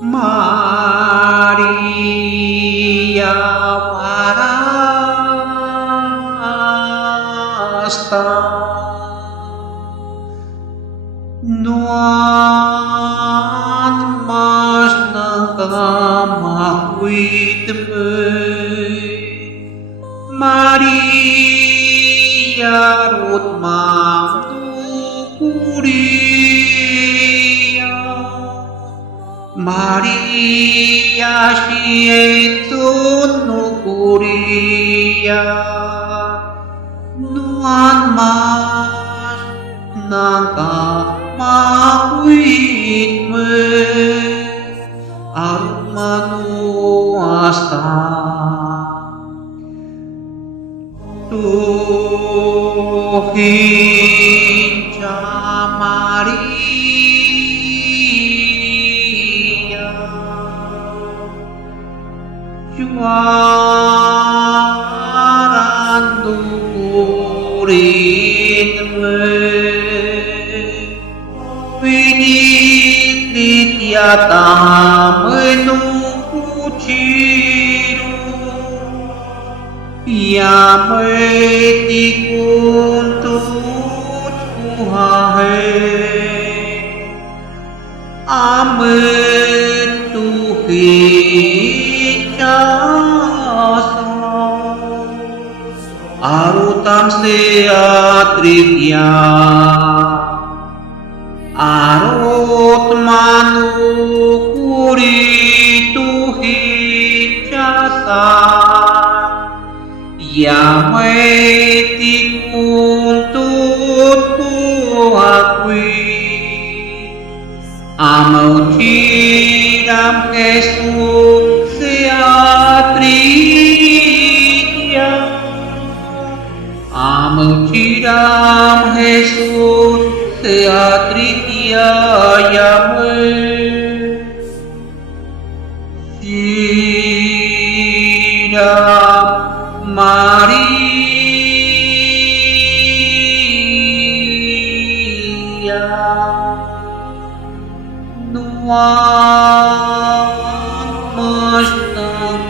Maria Parasta Nuan mas nagamakwit mo Maria rut mamtukuriya Maria sietun nukuriya Nuan mas nagamakwit mo Armanuasta Tuhin Maria Juaran dukurin Vinitya menukuciru Yameti kuntut kuhahe Amen tuhin jasa Arutam seatrikya Arut manukuri tuhin jasa Yameti kuntut kuakui Amau ciram Yesus seatrikya Amau ciram Yesus seatrikya Yame ciram Maria Nuan mas nagamakwit